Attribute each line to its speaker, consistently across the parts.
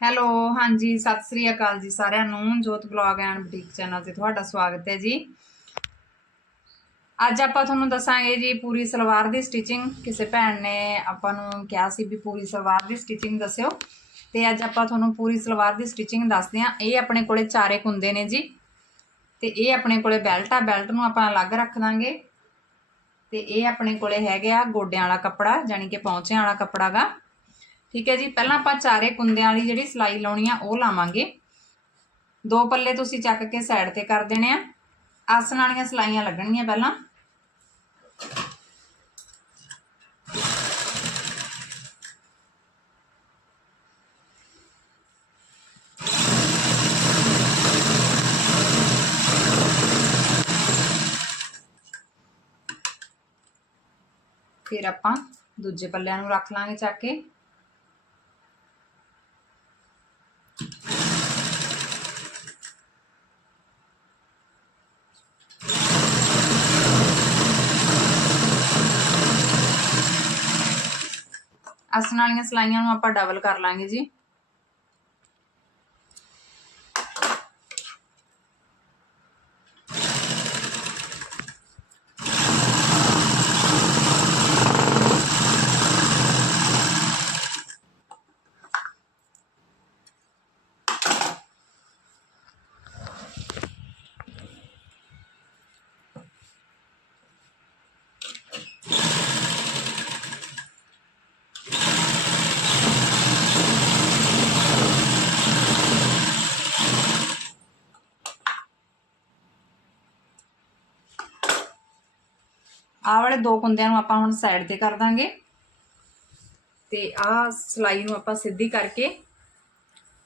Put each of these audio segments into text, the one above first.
Speaker 1: Hello, ਹਾਂਜੀ, ਸਤਿ ਸ੍ਰੀ ਅਕਾਲ ਜੀ ਸਾਰਿਆਂ ਨੂੰ, ਜੋਤ ਬਲੌਗ ਐਂਡ ਬੁਟੀਕ ਚੈਨਲ ਤੇ ਤੁਹਾਡਾ ਸਵਾਗਤ ਹੈ ਜੀ। ਅੱਜ ਆਪਾਂ ਤੁਹਾਨੂੰ ਦੱਸਾਂਗੇ ਜੀ ਪੂਰੀ ਸਲਵਾਰ ਦੀ ਸਟਿਚਿੰਗ ਕਿਸੇ ਭੈਣ ਨੇ ਆਪਾਂ ਨੂੰ ਕਿਹਾ ਸੀ ਵੀ ਪੂਰੀ ਸਲਵਾਰ ਦੀ ਸਟਿਚਿੰਗ ਦੱਸਿਓ। ਤੇ ਅੱਜ ਆਪਾਂ ਤੁਹਾਨੂੰ ਪੂਰੀ ਸਲਵਾਰ ਦੀ ਸਟਿਚਿੰਗ ਦੱਸਦੇ ਹਾਂ। ਇਹ ਆਪਣੇ ਕੋਲੇ ਚਾਰੇ ਕੁੰਦੇ ਨੇ ਜੀ। ਤੇ ਇਹ ਆਪਣੇ ਕੋਲੇ ਬੈਲਟ ਆ। ਬੈਲਟ ਨੂੰ ਆਪਾਂ ਅਲੱਗ ਰੱਖ ਦਾਂਗੇ। ਤੇ ਇਹ ਆਪਣੇ ਕੋਲੇ ਹੈਗੇ ਆ ਗੋਡਿਆਂ ਵਾਲਾ ਕੱਪੜਾ ਯਾਨੀ ਕਿ ਪੌਂਚਿਆਂ ਵਾਲਾ ਕੱਪੜਾ ਗਾ। ਠੀਕ ਹੈ ਜੀ, ਪਹਿਲਾਂ ਆਪਾਂ ਚਾਰੇ ਕੁੰਦਿਆਂ ਵਾਲੀ ਜਿਹੜੀ ਸਲਾਈ ਲਾਉਣੀ ਆ, ਉਹ ਲਾਵਾਂਗੇ। ਦੋ ਪੱਲੇ ਤੁਸੀਂ ਚੱਕ ਕੇ ਸਾਈਡ ਤੇ ਕਰ ਦੇਣੇ ਆ। ਆਸਣ ਵਾਲੀਆਂ ਸਲਾਈਆਂ ਲੱਗਣਗੀਆਂ ਪਹਿਲਾਂ। ਫਿਰ ਆਪਾਂ ਦੂਜੇ ਪੱਲਿਆਂ ਨੂੰ ਰੱਖ ਲਾਂਗੇ ਚੱਕ ਕੇ। ਆਸਣ ਵਾਲੀਆਂ ਸਲਾਈਆਂ ਨੂੰ ਆਪਾਂ ਡਬਲ ਕਰ ਲਾਂਗੇ ਜੀ। ਆਹ ਵਾਲੇ ਦੋ ਕੁੰਦਿਆਂ ਨੂੰ ਆਪਾਂ ਹੁਣ ਸਾਈਡ ਤੇ ਕਰ ਦਾਂਗੇ। ਤੇ ਆਹ ਸਲਾਈ ਨੂੰ ਆਪਾਂ ਸਿੱਧੀ ਕਰਕੇ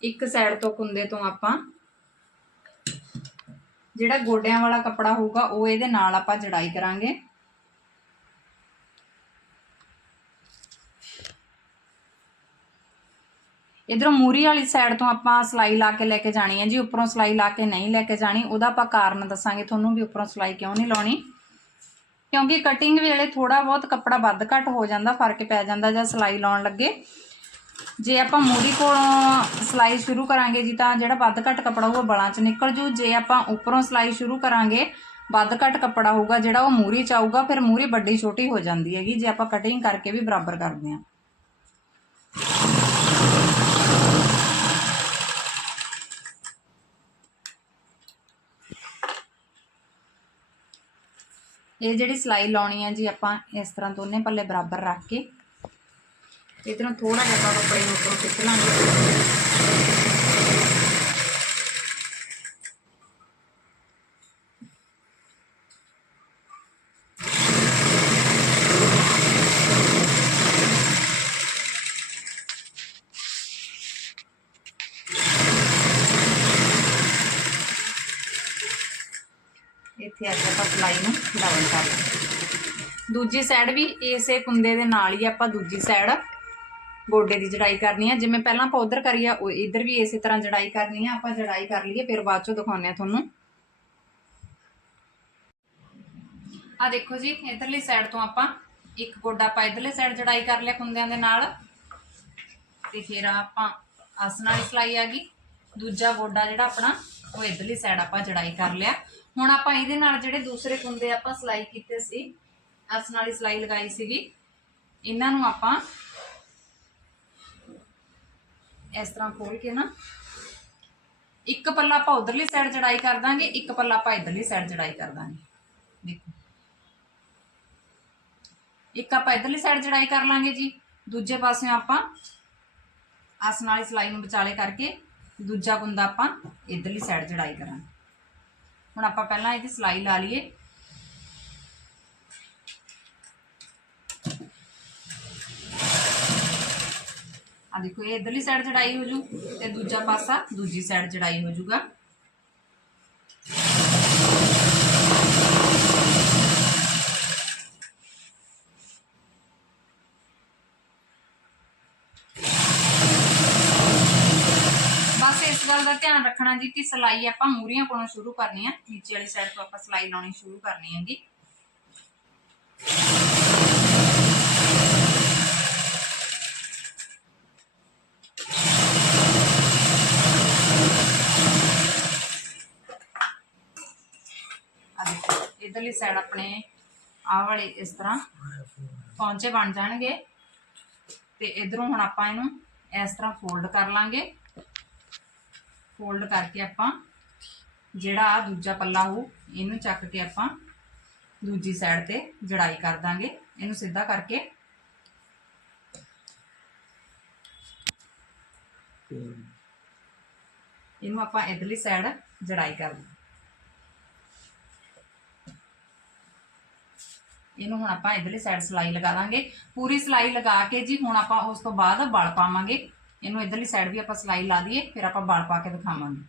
Speaker 1: ਇੱਕ ਸਾਈਡ ਤੋਂ ਕੁੰਦੇ ਤੋਂ ਆਪਾਂ ਜਿਹੜਾ ਗੋਡਿਆਂ ਵਾਲਾ ਕੱਪੜਾ ਹੋਊਗਾ, ਉਹ ਇਹਦੇ ਨਾਲ ਆਪਾਂ ਜੜਾਈ ਕਰਾਂਗੇ। ਇਧਰੋਂ ਮੂਰੀ ਵਾਲੀ ਸਾਈਡ ਤੋਂ ਆਪਾਂ ਸਲਾਈ ਲਾ ਕੇ ਲੈ ਕੇ ਜਾਣੀ ਹੈ ਜੀ, ਉੱਪਰੋਂ ਸਲਾਈ ਲਾ ਕੇ ਨਹੀਂ ਲੈ ਕੇ ਜਾਣੀ, ਉਹਦਾ ਆਪਾਂ ਕਾਰਨ ਦੱਸਾਂਗੇ, ਤੁਹਾਨੂੰ ਵੀ ਉੱਪਰੋਂ ਸਲਾਈ ਕਿਉਂ ਨਹੀਂ ਲਾਉਣੀ। ਕਿਉਂਕਿ ਕਟਿੰਗ ਵੇਲੇ ਥੋੜਾ ਬਹੁਤ ਕੱਪੜਾ ਵੱਧ ਘੱਟ ਹੋ ਜਾਂਦਾ, ਫ਼ਰਕ ਪੈ ਜਾਂਦਾ ਜਾਂ ਸਲਾਈ ਲਾਉਣ ਲੱਗੇ। ਜੇ ਆਪਾਂ ਮੂਰੀ ਕੋਲੋਂ ਸਲਾਈ ਸ਼ੁਰੂ ਕਰਾਂਗੇ ਜੀ ਤਾਂ ਜਿਹੜਾ ਵੱਧ ਘੱਟ ਕੱਪੜਾ ਹੋਊਗਾ ਬਲਾਂ 'ਚ ਨਿਕਲ ਜੂ। ਜੇ ਆਪਾਂ ਉੱਪਰੋਂ ਸਲਾਈ ਸ਼ੁਰੂ ਕਰਾਂਗੇ, ਵੱਧ ਘੱਟ ਕੱਪੜਾ ਹੋਊਗਾ ਜਿਹੜਾ ਉਹ ਮੂਰੀ 'ਚ ਆਊਗਾ, ਫਿਰ ਮੂਰੀ ਵੱਡੀ ਛੋਟੀ ਹੋ ਜਾਂਦੀ ਹੈਗੀ। ਜੇ ਆਪਾਂ ਕਟਿੰਗ ਕਰਕੇ ਵੀ ਬਰਾਬਰ ਕਰਦੇ ਹਾਂ। ਇਹ ਜਿਹੜੀ ਸਲਾਈ ਲਾਉਣੀ ਹੈ ਜੀ ਆਪਾਂ ਇਸ ਤਰ੍ਹਾਂ ਦੋਨੇ ਪੱਲੇ ਬਰਾਬਰ ਰੱਖ ਕੇ। ਇਧਰੋਂ ਥੋੜਾ ਜਿਹਾ ਆਪਾਂ ਕੱਪੜੇ ਨੂੰ ਉੱਪਰੋਂ ਖਿੱਚ ਲਾਂਗੇ ਇੱਥੇ ਅੱਜ ਆਪਾਂ ਸਲਾਈ ਨੂੰ ਡਬਲ ਕਰ ਲਾਂਗੇ ਦੂਜੀ ਸਾਈਡ ਵੀ ਇਸੇ ਕੁੰਦੇ ਦੇ ਨਾਲ ਹੀ ਆਪਾਂ ਦੂਜੀ ਸਾਈਡ ਗੋਡੇ ਦੀ ਜੜਾਈ ਕਰਨੀ ਹੈ ਜਿਵੇਂ ਪਹਿਲਾਂ ਆਪਾਂ ਉਧਰ ਕਰੀ ਆ ਇਧਰ ਵੀ ਇਸੇ ਤਰ੍ਹਾਂ ਜੜਾਈ ਕਰਨੀ ਹੈ ਆਪਾਂ ਜੜਾਈ ਕਰ ਲਈਏ, ਫਿਰ ਬਾਅਦ ਚੋਂ ਦਿਖਾਉਂਦੇ ਆ ਤੁਹਾਨੂੰ। ਆ ਦੇਖੋ ਜੀ, ਇਧਰਲੀ ਸਾਈਡ ਤੋਂ ਆਪਾਂ ਇੱਕ ਗੋਡਾ ਆਪਾਂ ਇਧਰਲੇ ਸਾਈਡ ਜੜਾਈ ਕਰ ਲਿਆ ਕੁੰਦਿਆਂ ਦੇ ਨਾਲ। ਤੇ ਫਿਰ ਆਪਾਂ ਆਸਣ ਵਾਲੀ ਸਲਾਈ ਆ ਗਈ। ਦੂਜਾ ਗੋਡਾ ਜਿਹੜਾ ਆਪਣਾ, ਉਹ ਇਧਰਲੀ ਸਾਈਡ ਆਪਾਂ ਜੜਾਈ ਕਰ ਲਿਆ। ਹੁਣ ਆਪਾਂ ਇਹਦੇ ਨਾਲ ਜਿਹੜੇ ਦੂਸਰੇ ਕੁੰਦੇ ਆਪਾਂ ਸਲਾਈ ਕੀਤੇ ਸੀ ਆਸਣ ਵਾਲੀ ਸਲਾਈ ਲਗਾਈ ਸੀਗੀ। ਇਹਨਾਂ ਨੂੰ ਆਪਾਂ ਇਸ ਤਰ੍ਹਾਂ ਖੋਲ ਕੇ ਨਾ, ਇੱਕ ਪੱਲਾ ਆਪਾਂ ਉਧਰਲੀ ਸਾਈਡ ਜੜਾਈ ਕਰ ਦਾਂਗੇ, ਇੱਕ ਪੱਲਾ ਆਪਾਂ ਇਧਰਲੀ ਸਾਈਡ ਜੜਾਈ ਕਰ ਦਾਂਗੇ। ਦੇਖੋ। ਇੱਕ ਆਪਾਂ ਇਧਰਲੀ ਸਾਈਡ ਜੜਾਈ ਕਰ ਲਾਂਗੇ ਜੀ, ਦੂਜੇ ਪਾਸੇ ਆਪਾਂ ਆਸਣ ਵਾਲੀ ਸਲਾਈ ਨੂੰ ਵਿਚਾਲੇ ਕਰਕੇ ਦੂਜਾ ਕੁੰਦਾ ਆਪਾਂ ਇਧਰਲੀ ਸਾਈਡ ਜੜਾਈ ਕਰਾਂਗੇ। ਹੁਣ ਆਪਾਂ ਪਹਿਲਾਂ ਇਹਦੀ ਸਲਾਈ ਲਾ ਲਈਏ। ਆ ਦੇਖੋ, ਇਹ ਇਧਰਲੀ ਸਾਈਡ ਜੜਾਈ ਹੋ ਜੂ ਤੇ ਦੂਜਾ ਪਾਸਾ ਦੂਜੀ ਸਾਈਡ ਜੜਾਈ ਹੋ ਜੂਗਾ। ध्यान रखना जी की सिलाई आप मूहरिया को शुरू करनी है नीचे वाली साइड को आप सिलाई लानी शुरू करनी है जी अपने आवाले इस बन जाएँगे इधरों हम आप इस तरह फोल्ड कर लागे ਫੋਲਡ ਕਰਕੇ ਆਪਾਂ ਜਿਹੜਾ ਆ ਦੂਜਾ ਪੱਲਾ ਹੋ ਇਹਨੂੰ ਚੱਕ ਕੇ ਆਪਾਂ ਦੂਜੀ ਸਾਈਡ ਤੇ ਜੜਾਈ ਕਰ ਦਾਂਗੇ। ਇਹਨੂੰ ਸਿੱਧਾ ਕਰਕੇ ਇਹਨੂੰ ਆਪਾਂ ਇਧਰਲੀ ਸਾਈਡ ਜੜਾਈ ਕਰ ਦਾਂਗੇ। ਇਹਨੂੰ ਹੁਣ ਆਪਾਂ ਇਧਰਲੀ ਸਾਈਡ ਸਲਾਈ ਲਗਾ ਦਾਂਗੇ। ਪੂਰੀ ਸਲਾਈ ਲਗਾ ਕੇ ਜੀ ਹੁਣ ਆਪਾਂ ਉਸ ਤੋਂ ਬਾਅਦ ਵਲ ਪਾਵਾਂਗੇ। ਇਹਨੂੰ ਇਧਰਲੀ ਸਾਈਡ ਵੀ ਆਪਾਂ ਸਲਾਈ ਲਾ ਦਈਏ, ਫਿਰ ਆਪਾਂ ਵਲ ਪਾ ਕੇ ਦਿਖਾਵਾਂਗੇ।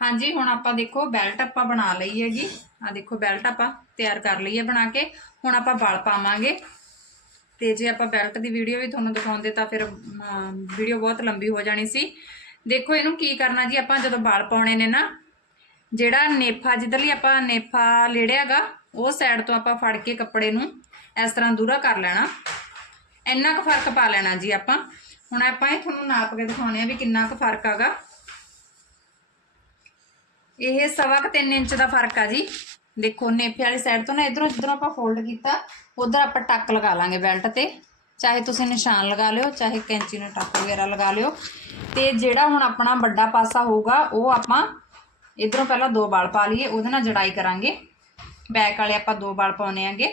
Speaker 1: ਹਾਂਜੀ, ਹੁਣ ਆਪਾਂ ਦੇਖੋ ਬੈਲਟ ਆਪਾਂ ਬਣਾ ਲਈ ਹੈਗੀ। ਆ ਦੇਖੋ ਬੈਲਟ ਆਪਾਂ ਤਿਆਰ ਕਰ ਲਈ ਹੈ ਬਣਾ ਕੇ। ਹੁਣ ਆਪਾਂ ਵਲ ਪਾਵਾਂਗੇ। ਤੇ ਜੇ ਆਪਾਂ ਬੈਲਟ ਦੀ ਵੀਡੀਓ ਵੀ ਤੁਹਾਨੂੰ ਦਿਖਾਉਂਦੇ ਤਾਂ ਫਿਰ ਵੀਡੀਓ ਬਹੁਤ ਲੰਬੀ ਹੋ ਜਾਣੀ ਸੀ। ਦੇਖੋ ਇਹਨੂੰ ਕੀ ਕਰਨਾ ਜੀ, ਆਪਾਂ ਜਦੋਂ ਬਾਲ ਪਾਉਣੇ ਨੇ ਨਾ, ਜਿਹੜਾ ਨੇਫਾ, ਜਿੱਧਰਲੀ ਆਪਾਂ ਨੇਫਾ ਲੇੜਿਆਗਾ ਉਹ ਸਾਈਡ ਤੋਂ ਆਪਾਂ ਫੜ ਕੇ ਕੱਪੜੇ ਨੂੰ ਇਸ ਤਰ੍ਹਾਂ ਦੂਰਾ ਕਰ ਲੈਣਾ। ਇੰਨਾ ਕੁ ਫ਼ਰਕ ਪਾ ਲੈਣਾ ਜੀ ਆਪਾਂ। ਹੁਣ ਆਪਾਂ ਇਹ ਤੁਹਾਨੂੰ ਨਾਪ ਕੇ ਦਿਖਾਉਣੇ ਆ ਵੀ ਕਿੰਨਾ ਕੁ ਫ਼ਰਕ ਆਗਾ। ਇਹ ਸਵਾ ਕੁ 3 ਇੰਚ ਦਾ ਫ਼ਰਕ ਆ ਜੀ। ਦੇਖੋ ਨੇਫੇ ਵਾਲੀ ਸਾਈਡ ਤੋਂ ਨਾ ਇਧਰੋਂ ਜਿੱਧਰੋਂ ਆਪਾਂ ਫੋਲਡ ਕੀਤਾ, ਉਧਰ ਆਪਾਂ ਟੱਕ ਲਗਾ ਲਾਂਗੇ ਬੈਲਟ ਤੇ। ਚਾਹੇ ਤੁਸੀਂ ਨਿਸ਼ਾਨ ਲਗਾ ਲਿਓ, ਚਾਹੇ ਕੈਂਚੀ ਨਾਲ ਟੱਕ ਵਗੈਰਾ ਲਗਾ ਲਿਓ। ਤੇ ਜਿਹੜਾ ਹੁਣ ਆਪਣਾ ਵੱਡਾ ਪਾਸਾ ਹੋਊਗਾ, ਉਹ ਆਪਾਂ ਇਧਰੋਂ ਪਹਿਲਾਂ ਦੋ ਵਾਲ ਪਾ ਲਈਏ, ਉਹਦੇ ਨਾਲ ਜੜਾਈ ਕਰਾਂਗੇ। ਬੈਕ ਵਾਲੇ ਆਪਾਂ ਦੋ ਵਾਲ ਪਾਉਣੇ ਆਂਗੇ।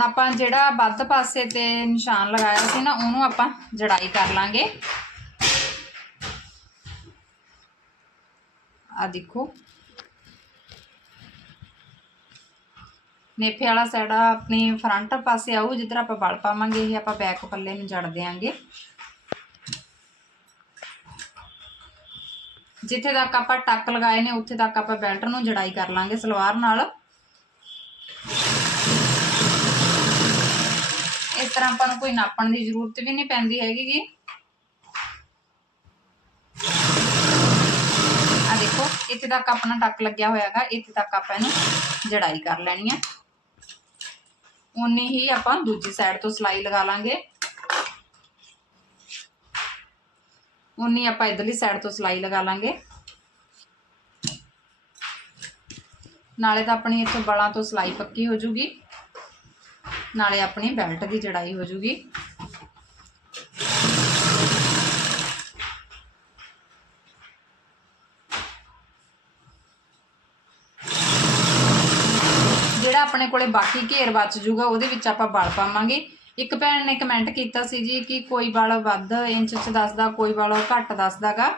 Speaker 1: ਹੁਣ ਆਪਾਂ ਜਿਹੜਾ ਵੱਧ ਪਾਸੇ ਤੇ ਨਿਸ਼ਾਨ ਲਗਾਇਆ ਸੀ ਨਾ, ਉਹਨੂੰ ਆਪਾਂ ਜੜਾਈ ਕਰ ਲਾਂਗੇ। ਆ ਦੇਖੋ। ਨੇਫੇ ਵਾਲਾ ਸਾਈਡ ਆਪਣੀ ਫਰੰਟ ਪਾਸੇ ਆਊ, ਜਿੱਧਰ ਆਪਾਂ ਵਲ ਪਾਵਾਂਗੇ, ਇਹ ਆਪਾਂ ਬੈਕ ਪੱਲੇ ਨੂੰ ਜੜ ਦੇਾਂਗੇ ਜਿੱਥੇ ਤੱਕ ਆਪਾਂ ਟੱਕ ਲਗਾਏ ਨੇ, ਉੱਥੇ ਤੱਕ ਆਪਾਂ ਬੈਲਟ ਨੂੰ ਜੜਾਈ ਕਰ ਲਾਂਗੇ ਸਲਵਾਰ ਨਾਲ। ਇਸ ਤਰ੍ਹਾਂ ਆਪਾਂ ਨੂੰ ਕੋਈ ਨਾਪਣ ਦੀ ਜ਼ਰੂਰਤ ਵੀ ਨਹੀਂ ਪੈਂਦੀ ਹੈਗੀ। ਜੀ ਆ ਦੇਖੋ, ਇੱਥੇ ਤੱਕ ਆਪਣਾ ਟੱਕ ਲੱਗਿਆ ਹੋਇਆਗਾ, ਇੱਥੇ ਤੱਕ ਆਪਾਂ ਇਹਨੂੰ ਜੜਾਈ ਕਰ ਲੈਣੀ ਹੈ ਉਨੀ ਹੀ ਆਪਾਂ ਦੂਜੀ ਸਾਈਡ ਤੋਂ ਸਲਾਈ ਲਗਾ ਲਾਂਗੇ। ਉਨੀ ਆਪਾਂ ਇਧਰਲੀ ਸਾਈਡ ਤੋਂ ਸਲਾਈ ਲਗਾ ਲਾਂਗੇ। ਨਾਲੇ ਤਾਂ ਆਪਣੀ ਇੱਥੇ ਬਲਾਂ ਤੋਂ ਸਲਾਈ ਪੱਕੀ ਹੋ ਜੂਗੀ। ਨਾਲੇ ਆਪਣੀ ਬੈਲਟ ਦੀ ਜੜਾਈ ਹੋ ਜੂਗੀ। ਜਿਹੜਾ ਆਪਣੇ ਕੋਲੇ ਬਾਕੀ ਘੇਰ ਬਚ ਜੂਗਾ, ਉਹਦੇ ਵਿੱਚ ਆਪਾਂ ਵਲ ਪਾਵਾਂਗੇ। ਇੱਕ ਭੈਣ ਨੇ ਕਮੈਂਟ ਕੀਤਾ ਸੀ ਜੀ ਕਿ ਕੋਈ ਵਲ ਵੱਧ ਇੰਚ ਚ ਦੱਸਦਾ, ਕੋਈ ਵਲ ਘੱਟ ਦੱਸਦਾਗਾ।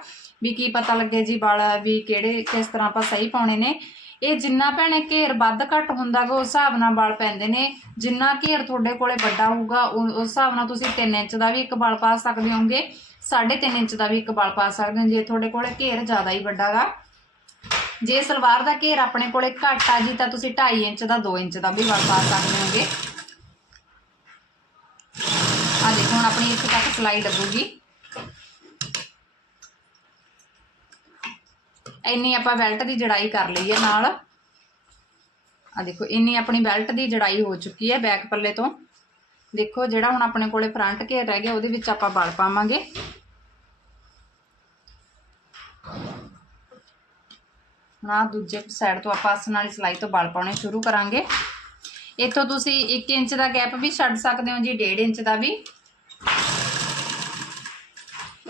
Speaker 1: ਵੀ ਕੀ ਪਤਾ ਲੱਗੇ ਜੀ ਵਲ ਵੀ ਕਿਹੜੇ, ਕਿਸ ਤਰ੍ਹਾਂ ਆਪਾਂ ਸਹੀ ਪਾਉਣੇ ਨੇ। ਇਹ ਜਿੰਨਾ ਭੈਣੇ ਘੇਰ ਵੱਧ ਘੱਟ ਹੁੰਦਾਗਾ ਉਸ ਹਿਸਾਬ ਨਾਲ ਵਲ ਪੈਂਦੇ ਨੇ। ਜਿੰਨਾ ਘੇਰ ਤੁਹਾਡੇ ਕੋਲੇ ਵੱਡਾ ਹੋਊਗਾ ਉਸ ਹਿਸਾਬ ਨਾਲ ਤੁਸੀਂ 3 ਇੰਚ ਦਾ ਵੀ ਇੱਕ ਵਲ ਪਾ ਸਕਦੇ ਹੋਗੇ 3.5 ਇੰਚ ਦਾ ਵੀ ਇੱਕ ਵਲ ਪਾ ਸਕਦੇ ਹੋ, ਜੇ ਤੁਹਾਡੇ ਕੋਲੇ ਘੇਰ ਜ਼ਿਆਦਾ ਹੀ ਵੱਡਾਗਾ ਜੇ ਸਲਵਾਰ ਦਾ ਘੇਰ ਆਪਣੇ ਕੋਲੇ ਘੱਟ ਆ ਜੀ, ਤਾਂ ਤੁਸੀਂ 2.5 ਇੰਚ ਦਾ 2 ਇੰਚ ਦਾ ਵੀ ਵਲ ਪਾ ਸਕਦੇ ਹੋਗੇ ਆ ਦੇਖੋ, ਹੁਣ ਆਪਣੀ ਇੱਥੇ ਤੱਕ ਸਲਾਈ ਲੱਗੂਗੀ। ਇੰਨੀ ਆਪਾਂ ਬੈਲਟ ਦੀ ਜੜਾਈ ਕਰ ਲਈ ਹੈ ਨਾਲ। ਆ ਦੇਖੋ, ਇੰਨੀ ਆਪਣੀ ਬੈਲਟ ਦੀ ਜੜਾਈ ਹੋ ਚੁੱਕੀ ਹੈ ਬੈਕ ਪੱਲੇ ਤੋਂ। ਦੇਖੋ, ਜਿਹੜਾ ਹੁਣ ਆਪਣੇ ਕੋਲੇ ਫਰੰਟ ਘੇਰ ਰਹਿ ਗਿਆ, ਉਹਦੇ ਵਿੱਚ ਆਪਾਂ ਬਲ ਪਾਵਾਂਗੇ। ਨਾ ਦੂਜੇ ਸਾਈਡ ਤੋਂ ਆਪਾਂ ਆਸਣ ਵਾਲੀ ਸਲਾਈ ਤੋਂ ਬਲ ਪਾਉਣੇ ਸ਼ੁਰੂ ਕਰਾਂਗੇ। ਇੱਥੋਂ ਤੁਸੀਂ 1 ਇੰਚ ਦਾ ਗੈਪ ਵੀ ਛੱਡ ਸਕਦੇ ਹੋ ਜੀ 1.5 ਇੰਚ ਦਾ ਵੀ।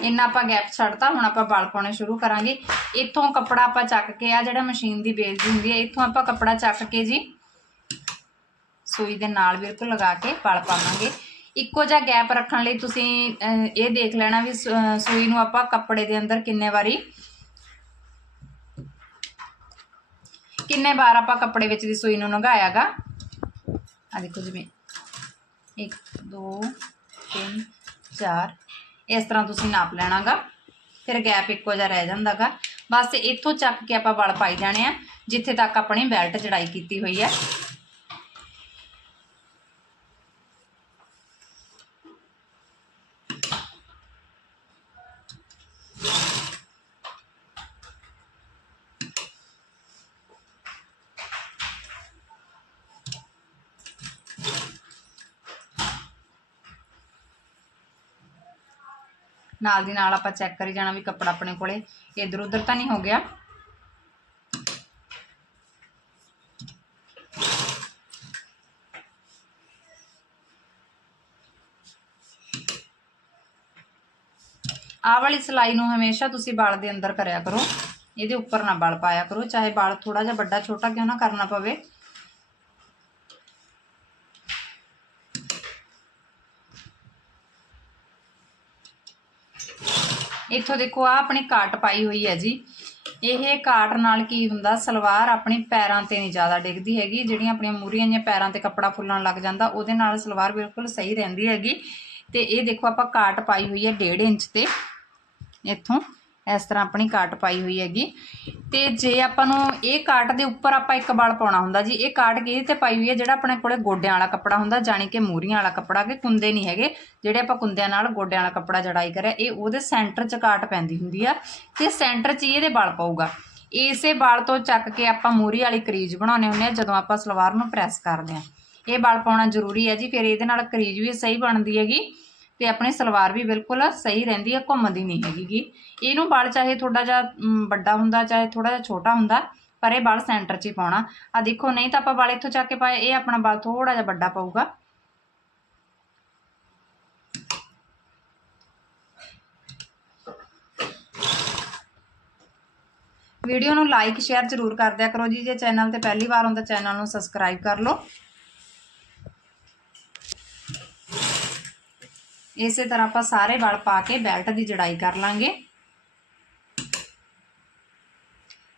Speaker 1: ਇੰਨਾ ਆਪਾਂ ਗੈਪ ਛੱਡਤਾ, ਹੁਣ ਆਪਾਂ ਵਲ ਪਾਉਣੇ ਸ਼ੁਰੂ ਕਰਾਂਗੇ। ਇੱਥੋਂ ਕੱਪੜਾ ਆਪਾਂ ਚੱਕ ਕੇ ਆ ਜਿਹੜਾ ਮਸ਼ੀਨ ਦੀ ਬੇਲਦੀ ਹੁੰਦੀ ਹੈ, ਇੱਥੋਂ ਆਪਾਂ ਕੱਪੜਾ ਚੱਕ ਕੇ ਜੀ ਸੂਈ ਦੇ ਨਾਲ ਬਿਲਕੁਲ ਲਗਾ ਕੇ ਵਲ ਪਾਵਾਂਗੇ। ਇੱਕੋ ਜਿਹਾ ਗੈਪ ਰੱਖਣ ਲਈ ਤੁਸੀਂ ਇਹ ਦੇਖ ਲੈਣਾ ਵੀ ਸੂਈ ਨੂੰ ਆਪਾਂ ਕੱਪੜੇ ਦੇ ਅੰਦਰ ਕਿੰਨੇ ਵਾਰੀ, ਕਿੰਨੇ ਵਾਰ ਆਪਾਂ ਕੱਪੜੇ ਵਿੱਚ ਦੀ ਸੂਈ ਨੂੰ ਲੰਘਾਇਆਗਾ ਆ ਦੇਖੋ ਜਿਵੇਂ 1 2 3 4 ਇਸ ਤਰ੍ਹਾਂ ਤੁਸੀਂ ਨਾਪ ਲੈਣਾਗਾ। ਫਿਰ ਗੈਪ ਇੱਕੋ ਜਿਹਾ ਰਹਿ ਜਾਂਦਾਗਾ। ਬਸ ਇੱਥੋਂ ਚੱਕ ਕੇ ਆਪਾਂ ਵਲ ਪਾਈ ਜਾਣੇ ਆ, ਜਿੱਥੇ ਤੱਕ ਆਪਣੀ ਬੈਲਟ ਜੜਾਈ ਕੀਤੀ ਹੋਈ ਹੈ। ਨਾਲ ਦੀ ਨਾਲ ਆਪਾਂ ਚੈੱਕ ਕਰੀ ਜਾਣਾ ਵੀ ਕੱਪੜਾ ਆਪਣੇ ਕੋਲੇ। ਇੱਧਰ ਉੱਧਰ ਤਾਂ ਨਹੀਂ ਹੋ ਗਿਆ। ਆਹ ਵਾਲੀ ਸਿਲਾਈ ਨੂੰ ਹਮੇਸ਼ਾ ਤੁਸੀਂ ਬਾਲ ਦੇ ਅੰਦਰ ਕਰਿਆ ਕਰੋ। ਇਹਦੇ ਉੱਪਰ ਨਾ ਬਾਲ ਪਾਇਆ ਕਰੋ। ਚਾਹੇ ਬਾਲ ਥੋੜਾ ਜਿਹਾ ਵੱਡਾ, ਛੋਟਾ ਕਿਉਂ ਨਾ ਕਰਨਾ ਪਵੇ। ਇੱਥੋਂ ਦੇਖੋ ਆ ਆਪਣੀ ਕਾਟ ਪਾਈ ਹੋਈ ਹੈ ਜੀ। ਇਹ ਕਾਟ ਨਾਲ ਕੀ ਹੁੰਦਾ, ਸਲਵਾਰ ਆਪਣੇ ਪੈਰਾਂ ਤੇ ਨਹੀਂ ਜ਼ਿਆਦਾ ਡਿੱਗਦੀ ਹੈਗੀ। ਜਿਹੜੀਆਂ ਆਪਣੀਆਂ ਮੂਰੀਆਂ ਜਾਂ ਪੈਰਾਂ ਤੇ ਕੱਪੜਾ ਫੁੱਲਣ ਲੱਗ ਜਾਂਦਾ, ਉਹਦੇ ਨਾਲ ਸਲਵਾਰ ਬਿਲਕੁਲ ਸਹੀ ਰਹਿੰਦੀ ਹੈਗੀ। ਤੇ ਇਹ ਦੇਖੋ ਆਪਾਂ ਕਾਟ ਪਾਈ ਹੋਈ ਹੈ 1.5 ਇੰਚ ਤੇ, ਇੱਥੋਂ। ਇਸ ਤਰ੍ਹਾਂ ਆਪਣੀ ਕਾਟ ਪਾਈ ਹੋਈ ਹੈਗੀ। ਤੇ ਜੇ ਆਪਾਂ ਨੂੰ ਇਹ ਕਾਟ ਦੇ ਉੱਪਰ ਆਪਾਂ ਇੱਕ ਬਲ ਪਾਉਣਾ ਹੁੰਦਾ ਜੀ, ਇਹ ਕਾਟ ਕਿਹਦੇ ਤੇ ਪਾਈ ਹੋਈ ਹੈ? ਜਿਹੜਾ ਆਪਣੇ ਕੋਲੇ ਗੋਡਿਆਂ ਵਾਲਾ ਕੱਪੜਾ ਹੁੰਦਾ, ਜਾਣੀ ਕਿ ਮੂਰੀਆਂ ਵਾਲਾ ਕੱਪੜਾ ਕਿ ਕੁੰਦੇ ਨਹੀਂ ਹੈਗੇ। ਜਿਹੜੇ ਆਪਾਂ ਕੁੰਦਿਆਂ ਨਾਲ ਗੋਡਿਆਂ ਵਾਲਾ ਕੱਪੜਾ ਜੜਾਈ ਕਰਿਆ ਇਹ ਉਹਦੇ ਸੈਂਟਰ 'ਚ ਕਾਟ ਪੈਂਦੀ ਹੁੰਦੀ ਆ ਤੇ ਸੈਂਟਰ 'ਚ ਹੀ ਇਹਦੇ ਬਲ ਪਾਊਗਾ। ਇਸੇ ਬਲ ਤੋਂ ਚੱਕ ਕੇ ਆਪਾਂ ਮੂਰੀ ਵਾਲੀ ਕਰੀਜ਼ ਬਣਾਉਣੇ ਹੁੰਦੇ ਆ, ਜਦੋਂ ਆਪਾਂ ਸਲਵਾਰ ਨੂੰ ਪ੍ਰੈਸ ਕਰਦੇ ਆ। ਇਹ ਬਲ ਪਾਉਣਾ ਜ਼ਰੂਰੀ ਹੈ ਜੀ, ਫਿਰ ਇਹਦੇ ਨਾਲ ਕਰੀਜ਼ ਵੀ ਸਹੀ ਬਣਦੀ ਹੈਗੀ। ਤੇ ਆਪਣੀ ਸਲਵਾਰ ਵੀ ਬਿਲਕੁਲ ਸਹੀ ਰਹਿੰਦੀ ਹੈ ਘੁੰਮਦੀ ਨਹੀਂ ਹੈਗੀ ਇਹਨੂੰ ਬਲ ਚਾਹੇ ਥੋੜਾ ਜਿਹਾ ਵੱਡਾ ਹੁੰਦਾ, ਚਾਹੇ ਥੋੜਾ ਜਿਹਾ ਛੋਟਾ ਹੁੰਦਾ, ਪਰ ਇਹ ਬਲ ਸੈਂਟਰ 'ਚ ਹੀ ਪਾਉਣਾ। ਆ ਦੇਖੋ, ਨਹੀਂ ਤਾਂ ਆਪਾਂ ਬਲ ਇੱਥੋਂ ਚੱਕ ਕੇ ਪਾਏ, ਇਹ ਆਪਣਾ ਬਲ ਥੋੜਾ ਜਿਹਾ ਵੱਡਾ ਪਊਗਾ। ਵੀਡੀਓ ਨੂੰ ਲਾਈਕ ਸ਼ੇਅਰ ਜ਼ਰੂਰ ਕਰ ਦਿਆ ਕਰੋ ਜੀ। ਜੇ ਚੈਨਲ ਤੇ ਪਹਿਲੀ ਵਾਰ ਹੋ ਤਾਂ ਚੈਨਲ ਨੂੰ ਸਬਸਕ੍ਰਾਈਬ ਕਰ ਲਓ। ਇਸੇ ਤਰ੍ਹਾਂ ਆਪਾਂ ਸਾਰੇ ਵਲ ਪਾ ਕੇ ਬੈਲਟ ਦੀ ਜੜਾਈ ਕਰ ਲਾਂਗੇ।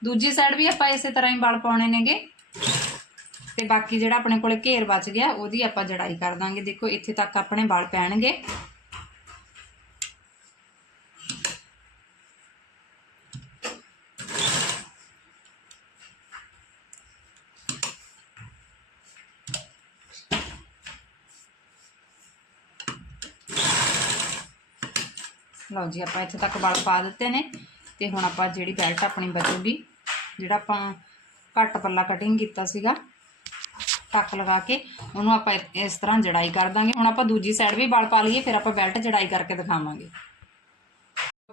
Speaker 1: ਦੂਜੀ ਸਾਈਡ ਵੀ ਆਪਾਂ ਇਸੇ ਤਰ੍ਹਾਂ ਹੀ ਵਲ ਪਾਉਣੇ ਨੇਗੇ। ਤੇ ਬਾਕੀ ਜਿਹੜਾ ਆਪਣੇ ਕੋਲੇ ਘੇਰ ਬਚ ਗਿਆ, ਉਹਦੀ ਆਪਾਂ ਜੜਾਈ ਕਰ ਦਾਂਗੇ। ਦੇਖੋ, ਇੱਥੇ ਤੱਕ ਆਪਣੇ ਵਲ ਪੈਣਗੇ। ਲਓ ਜੀ, ਆਪਾਂ ਇੱਥੇ ਤੱਕ ਵਲ ਪਾ ਦਿੱਤੇ ਨੇ ਤੇ ਹੁਣ ਆਪਾਂ ਜਿਹੜੀ ਬੈਲਟ ਆਪਣੀ ਬਚੂਗੀ, ਜਿਹੜਾ ਆਪਾਂ ਘੱਟ ਪੱਲਾ ਕਟਿੰਗ ਕੀਤਾ ਸੀਗਾ, ਟੱਕ ਲਗਾ ਕੇ ਉਹਨੂੰ ਆਪਾਂ ਇਸ ਤਰ੍ਹਾਂ ਜੜਾਈ ਕਰ ਦਾਂਗੇ। ਹੁਣ ਆਪਾਂ ਦੂਜੀ ਸਾਈਡ ਵੀ ਵਲ ਪਾ ਲਈਏ, ਫਿਰ ਆਪਾਂ ਬੈਲਟ ਜੜਾਈ ਕਰਕੇ ਦਿਖਾਵਾਂਗੇ।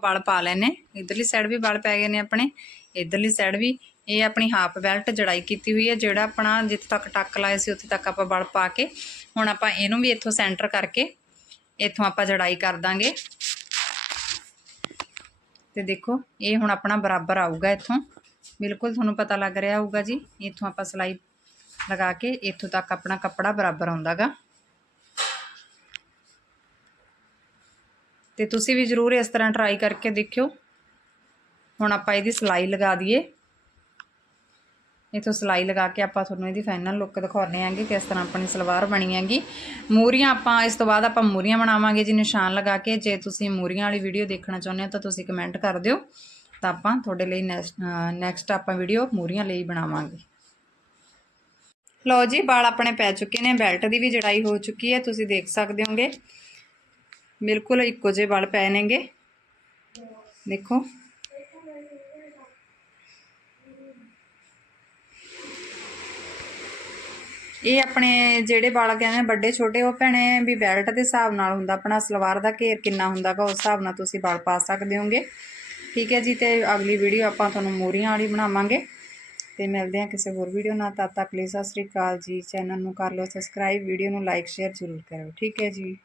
Speaker 1: ਵਲ ਪਾ ਲੈਨੇ ਇਧਰਲੀ ਸਾਈਡ ਵੀ ਵਲ ਪੈ ਗਏ ਨੇ ਆਪਣੇ, ਇਧਰਲੀ ਸਾਈਡ ਵੀ ਇਹ ਆਪਣੀ ਹਾਫ ਬੈਲਟ ਜੜਾਈ ਕੀਤੀ ਹੋਈ ਹੈ, ਜਿਹੜਾ ਆਪਣਾ ਜਿੱਥੇ ਤੱਕ ਟੱਕ ਲਾਏ ਸੀ, ਉੱਥੇ ਤੱਕ ਆਪਾਂ ਵਲ ਪਾ ਕੇ, ਹੁਣ ਆਪਾਂ ਇਹਨੂੰ ਵੀ ਇੱਥੋਂ ਸੈਂਟਰ ਕਰਕੇ ਇੱਥੋਂ ਆਪਾਂ ਜੜਾਈ ਕਰ ਦਾਂਗੇ। ਤੇ ਦੇਖੋ, ਇਹ ਹੁਣ ਆਪਣਾ ਬਰਾਬਰ ਆਊਗਾ ਇੱਥੋਂ। ਬਿਲਕੁਲ ਤੁਹਾਨੂੰ ਪਤਾ ਲੱਗ ਰਿਹਾ ਹੋਊਗਾ ਜੀ, ਇੱਥੋਂ ਆਪਾਂ ਸਲਾਈ ਲਗਾ ਕੇ ਇੱਥੋਂ ਤੱਕ ਆਪਣਾ ਕੱਪੜਾ ਬਰਾਬਰ ਆਉਂਦਾਗਾ। ਤੇ ਤੁਸੀਂ ਵੀ ਜ਼ਰੂਰ ਇਸ ਤਰ੍ਹਾਂ ਟਰਾਈ ਕਰਕੇ ਦੇਖਿਓ। ਹੁਣ ਆਪਾਂ ਇਹਦੀ ਸਲਾਈ ਲਗਾ ਦਈਏ। ਇਥੋਂ ਸਲਾਈ ਲਗਾ ਕੇ ਆਪਾਂ ਤੁਹਾਨੂੰ ਇਹਦੀ ਫਾਈਨਲ ਲੁੱਕ ਦਿਖਾਉਣੇ ਆਂਗੇ ਕਿਸ ਤਰ੍ਹਾਂ ਆਪਣੀ ਸਲਵਾਰ ਬਣੀ ਹੈਗੀ। ਮੂਰੀਆਂ ਆਪਾਂ, ਇਸ ਤੋਂ ਬਾਅਦ ਆਪਾਂ ਮੂਰੀਆਂ ਬਣਾਵਾਂਗੇ ਜੀ ਨਿਸ਼ਾਨ ਲਗਾ ਕੇ। ਜੇ ਤੁਸੀਂ ਮੂਰੀਆਂ ਵਾਲੀ ਵੀਡੀਓ ਦੇਖਣਾ ਚਾਹੁੰਦੇ ਹੋ ਤਾਂ ਤੁਸੀਂ ਕਮੈਂਟ ਕਰ ਦਿਓ। ਤਾਂ ਆਪਾਂ ਤੁਹਾਡੇ ਲਈ ਨੈਕਸਟ ਆਪਾਂ ਵੀਡੀਓ ਮੂਰੀਆਂ ਲਈ ਬਣਾਵਾਂਗੇ। ਲਓ ਜੀ, ਵਾਲ ਆਪਣੇ ਪੈ ਚੁੱਕੇ ਨੇ ਬੈਲਟ ਦੀ ਵੀ ਜੜਾਈ ਹੋ ਚੁੱਕੀ ਹੈ, ਤੁਸੀਂ ਦੇਖ ਸਕਦੇ ਹੋਗੇ। ਬਿਲਕੁਲ ਇੱਕੋ ਜਿਹੇ ਵਾਲ ਪੈ ਨੇਗੇ। ਦੇਖੋ। ਇਹ ਆਪਣੇ ਜਿਹੜੇ ਵਾਲ ਕਹਿੰਦੇ ਵੱਡੇ ਛੋਟੇ, ਉਹ ਭੈਣੇ ਵੀ ਬੈਲਟ ਦੇ ਹਿਸਾਬ ਨਾਲ ਹੁੰਦਾ, ਆਪਣਾ ਸਲਵਾਰ ਦਾ ਘੇਰ ਕਿੰਨਾ ਹੁੰਦਾਗਾ, ਉਸ ਹਿਸਾਬ ਨਾਲ ਤੁਸੀਂ ਵਾਲ ਪਾ ਸਕਦੇ ਹੋਗੇ। ਠੀਕ ਹੈ ਜੀ, ਤੇ ਅਗਲੀ ਵੀਡੀਓ ਆਪਾਂ ਤੁਹਾਨੂੰ ਮੋਰੀਆਂ ਵਾਲੀ ਬਣਾਵਾਂਗੇ। ਤੇ ਮਿਲਦੇ ਹਾਂ ਕਿਸੇ ਹੋਰ ਵੀਡੀਓ ਨਾਲ, ਤਦ ਤੱਕ ਲਈ ਸਤਿ ਸ੍ਰੀ ਅਕਾਲ ਜੀ। ਚੈਨਲ ਨੂੰ ਕਰ ਲਓ ਸਬਸਕ੍ਰਾਈਬ ਵੀਡੀਓ ਨੂੰ ਲਾਈਕ ਸ਼ੇਅਰ ਜ਼ਰੂਰ ਕਰੋ ਠੀਕ ਹੈ ਜੀ।